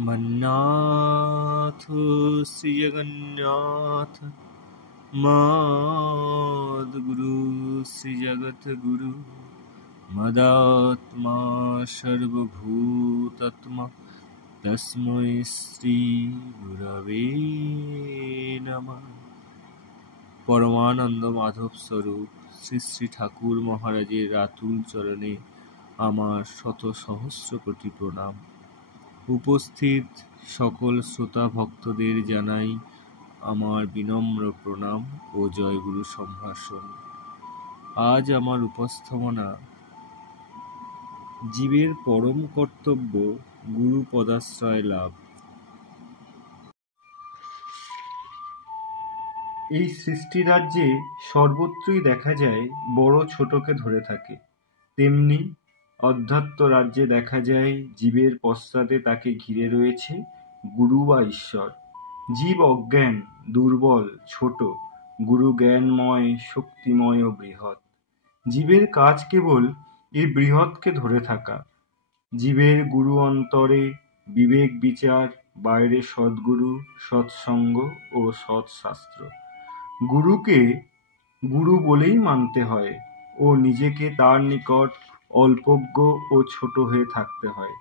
मन्नाथ श्रीजगन्नाथ मद्गुरु श्रीजगद्गुरु मदात्मा सर्वभूतात्मा तस्मै श्री गुरवे नमः। परमानंद माधव स्वरूप শ্রী শ্রী ঠাকুর মহারাজের রাতুল চরণে আমার শত সহস্র কোটি প্রণাম। উপস্থিত সকল শ্রোতা ভক্তদের জানাই আমার বিনম্র প্রণাম ও জয়গুরু সম্ভাষণ। আজ আমার উপস্থাপনা জীবের পরম কর্তব্য গুরু পদাশ্রয় লাভ। এই সৃষ্টিরাজ্যে সর্বত্রই দেখা যায় বড় ছোটকে ধরে থাকে, তেমনি অধ্যাত্ম রাজ্যে দেখা যায় জীবের পশ্চাতে তাকে ঘিরে রয়েছে গুরু বা ঈশ্বর। জীব অজ্ঞান, দুর্বল, ছোট, গুরু জ্ঞানময়, শক্তিময় ও বৃহৎ। জীবের কাজ কেবল এই বৃহৎকে ধরে থাকা। জীবের গুরু অন্তরে বিবেক বিচার, বাইরে সদ্গুরু, সৎসঙ্গ ও সৎশাস্ত্র। গুরুকে গুরু বলেই মানতে হয় ও নিজেকে তার নিকট অল্পজ্ঞ ও ছোট হয়ে থাকতে হয়,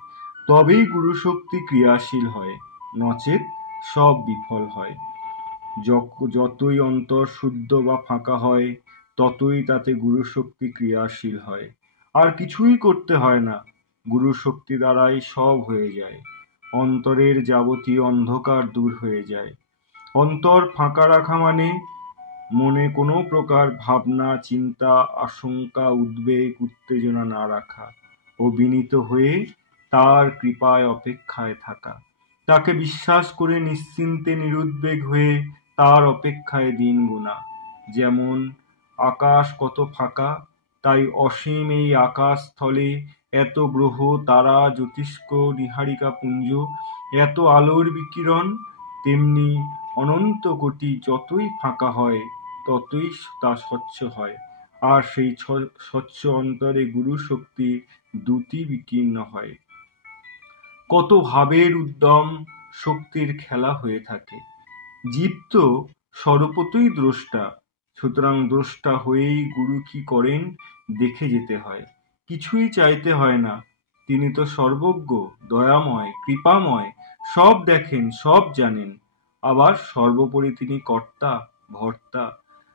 তবেই গুরুশক্তি ক্রিয়াশীল হয়, নচেৎ সব বিফল হয়। যতই অন্তর শুদ্ধ বা ফাঁকা হয়, ততই তাতে গুরুশক্তি ক্রিয়াশীল হয়। আর কিছুই করতে হয় না, গুরুশক্তি দ্বারাই সব হয়ে যায়। অন্তরের যাবতীয় অন্ধকার দূর হয়ে যায়। অন্তর ফাঁকা রাখা মানে মনে কোনো প্রকার ভাবনা, চিন্তা, আশঙ্কা, উদ্বেগ, উত্তেজনা না রাখা ও বিনীত হয়ে তার কৃপায় অপেক্ষায় থাকা। তাকে বিশ্বাস করে নিশ্চিন্তে নিরুদ্বেগ হয়ে তার অপেক্ষায় দিন গোনা। যেমন আকাশ কত ফাঁকা, তাই অসীম এই আকাশ স্থলে এত গ্রহ, তারা, জ্যোতিষ্ক, নীহারিকা পুঞ্জ, এত আলোর বিকিরণ, তেমনি অনন্ত কোটি যতই ফাঁকা হয় ততই তা স্বচ্ছ হয়। আর সেই স্বচ্ছ অন্তরে গুরু শক্তি দ্যুতি বিকীর্ণ হয়। কত ভাবের উদ্যম শক্তির খেলা হয়ে থাকে। জীব তো স্বরূপতই দ্রষ্টা, সুতরাং দ্রষ্টা হয়েই গুরু কি করেন দেখে যেতে হয়। কিছুই চাইতে হয় না, তিনি তো সর্বজ্ঞ, দয়াময়, কৃপাময়, সব দেখেন, সব জানেন। আবার সর্বোপরি তিনি কর্তা, ভর্তা,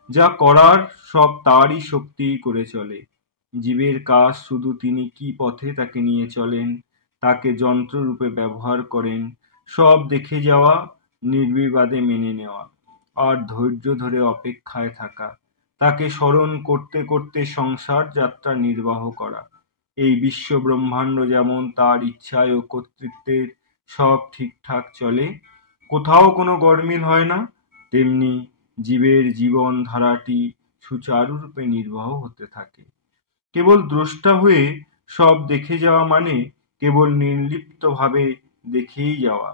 যা করার সব তারই শক্তিই করে চলে। জীবের কাজ শুধু তিনি কি পথে তাকে নিয়ে চলেন, তাকে যন্ত্ররূপে ব্যবহার করেন, সব দেখে যাওয়া, নির্বিবাদে মেনে নেওয়া, আর ধৈর্য ধরে অপেক্ষায় থাকা, তাকে স্মরণ করতে করতে সংসার যাত্রা নির্বাহ করা। এই বিশ্ব ব্রহ্মাণ্ড যেমন তার ইচ্ছায় ও কর্তৃত্বের সব ঠিকঠাক চলে, কোথাও কোনো গরমিল হয় না, তেমনি জীবের জীবন ধারাটি সুচারুরূপে নির্বাহ হতে থাকে। কেবল দ্রষ্টা হয়ে সব দেখে যাওয়া মানে কেবল নির্লিপ্তভাবে দেখেই যাওয়া,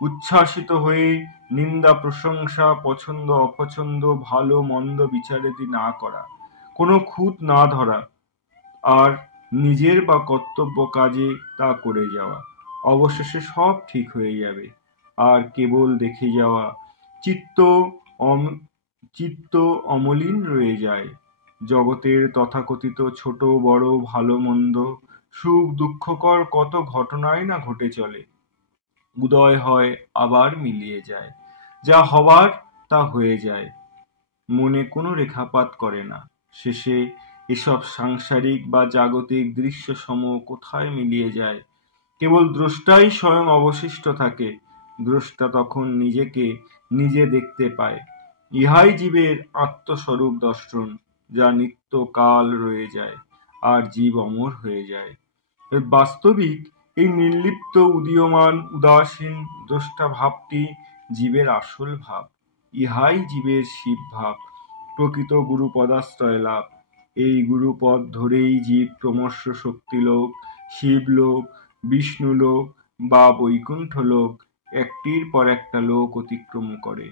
উচ্ছ্বাসিত হয়ে নিন্দা প্রশংসা, পছন্দ অপছন্দ, ভালো মন্দ বিচারাদি না করা, কোনো খুঁত না ধরা, আর নিজের বা কর্তব্য কাজে তা করে যাওয়া। অবশেষে সব ঠিক হয়ে যাবে। আর কেবল দেখে যাওয়া, চিত্ত অমলিন রয়ে যায়। জগতের তথাকথিত ছোট বড়, ভালো মন্দ, সুখ দুঃখকর কত ঘটনাই না ঘটে চলে। উদয় হয়, আবার মিলিয়ে যায়, যা হবার তা হয়ে যায়, মনে কোনো রেখাপাত করে না। শেষে এসব সাংসারিক বা জাগতিক দৃশ্যসমূহ কোথায় মিলিয়ে যায়, কেবল দ্রষ্টাই স্বয়ং অবশিষ্ট থাকে। দ্রষ্টা তখন নিজেকে নিজে দেখতে পায়। ইহাই জীবের আত্মস্বরূপ দর্শন, যা নিত্যকাল রয়ে যায়, আর জীব অমর হয়ে যায়। বাস্তবিক এই নির্লিপ্ত, উদীয়মান, উদাসীন দ্রষ্টা ভাবটি জীবের আসল ভাব। ইহাই জীবের শিব ভাব, প্রকৃত গুরু পদাশ্রয় লাভ। এই গুরুপদ ধরেই জীব ক্রমশ শক্তিলোক, শিবলোক, বিষ্ণুলোক বা বৈকুণ্ঠ লোক, একটির পর একটা লোক অতিক্রম করে,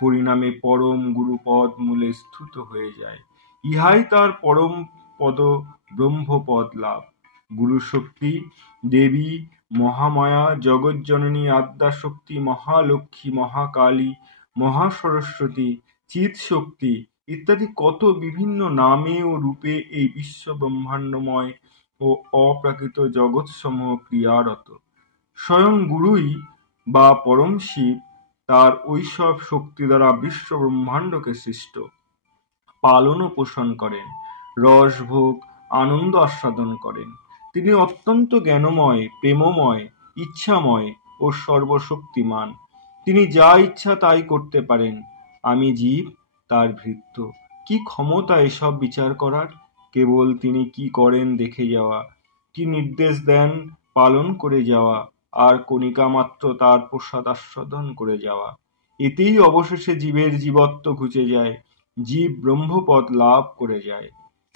পরিণামে পরম গুরুপদ মূলে স্থিত হয়ে যায়। ইহাই তার পরম পদ ব্রহ্মপদ লাভ। গুরুশক্তি দেবী মহামায়া, জগজ্জননী, আদ্যাশক্তি, মহালক্ষ্মী, মহাকালী, মহাসরস্বতী, চিৎশক্তি ইত্যাদি কত বিভিন্ন নামে ও রূপে এই বিশ্ব ব্রহ্মাণ্ডময় ও অপ্রাকৃত জগৎসমূহ ক্রিয়ারত। স্বয়ং গুরুই বা পরম শিব তার ঐসব শক্তি দ্বারা বিশ্ব ব্রহ্মাণ্ডকে সৃষ্ট, পালন ও পোষণ করেন, রসভোগ আনন্দ আস্বাদন করেন। তিনি অত্যন্ত জ্ঞানময়, প্রেমময়, ইচ্ছাময় ও সর্বশক্তিমান। তিনি যা ইচ্ছা তাই করতে পারেন। আমি জীব, তার ভৃত্য। কি ক্ষমতা এসব বিচার করার? কেবল তিনি কি করেন দেখে যাওয়া, কি নির্দেশ দেন পালন করে যাওয়া, আর কণিকা মাত্র তার প্রসাদ আস্বাদন করে যাওয়া। এতেই অবশেষে জীবের জীবত্ব ঘুচে যায়, জীব ব্রহ্মপদ লাভ করে যায়।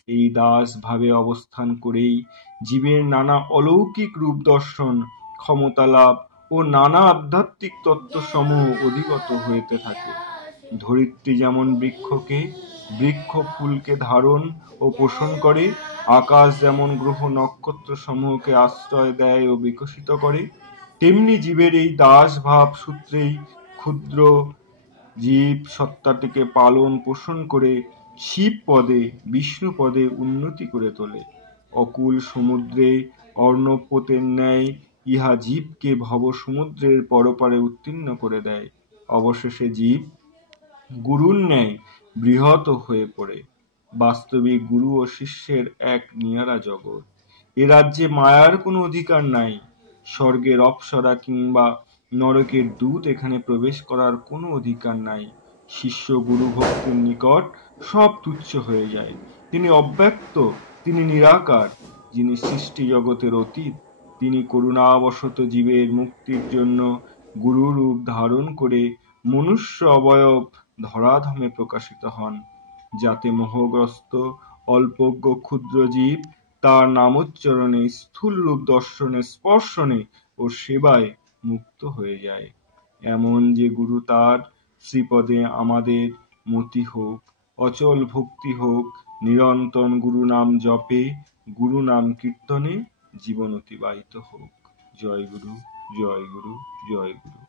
এই দাস ভাবে অবস্থান করেই জীবের নানা অলৌকিক রূপ দর্শন, ক্ষমতা লাভ ও নানা আধ্যাত্মিক তত্ত্বসমূহ অধিগত হইতে থাকে। ধরিত্রী যেমন বৃক্ষ ফুলকে ধারণ ও পোষণ করে, আকাশ যেমন গ্রহ নক্ষত্র সমূহকে আশ্রয় দেয় ও বিকশিত করে, তেমনি জীবের এই দাস ভাব সূত্রেই ক্ষুদ্র জীব সত্তাটিকে পালন পোষণ করে শিব পদে, বিষ্ণু পদে উন্নতি করে তোলে। অকুল সমুদ্রে অর্ণব পোতের ন্যায় ইহা জীবকে ভব সমুদ্রের পরপারে উত্তীর্ণ করে দেয়। অবশেষে জীব গুরুর ন্যায় বৃহৎ হয়ে পড়ে। বাস্তবিক গুরু ও শিষ্যের এক নিয়ারা জগৎ। এ রাজ্যে মায়ার কোনো অধিকার নাই। স্বর্গের অপ্সরা কিংবা নরকের দূত এখানে প্রবেশ করার কোনো অধিকার নাই। শিষ্য গুরু ভক্তের নিকট সব তুচ্ছ হয়ে যায়। তিনি অব্যক্ত, তিনি নিরাকার, যিনি সৃষ্টি জগতের অতীত। তিনি করুণাবশত জীবের মুক্তির জন্য গুরুরূপ ধারণ করে মনুষ্য অবয়ব ধরাধামে প্রকাশিত হন, যাতে মোহগ্রস্ত অল্পজ্ঞ ক্ষুদ্র জীব তার নামোচ্চারণে, স্থূল রূপ দর্শনে, স্পর্শনে ও সেবায় মুক্ত হয়ে যায়। এমন যে গুরু তার শ্রীপদে আমাদের মতি হোক, অচল ভক্তি হোক, নিরন্তর গুরু নাম জপে, গুরু নাম কীর্তনে জীবন অতিবাহিত হোক। জয় গুরু, জয় গুরু, জয় গুরু।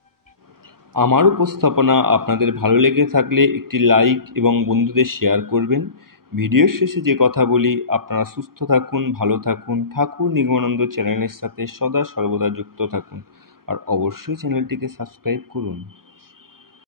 আমার উপস্থাপনা আপনাদের ভালো লেগে থাকলে একটি লাইক এবং বন্ধুদের শেয়ার করবেন। ভিডিওর শেষে যে কথা বলি, আপনারা সুস্থ থাকুন, ভালো থাকুন, ঠাকুর নিগমানন্দ চ্যানেলের সাথে সদা সর্বদা যুক্ত থাকুন, আর অবশ্যই চ্যানেলটিকে সাবস্ক্রাইব করুন।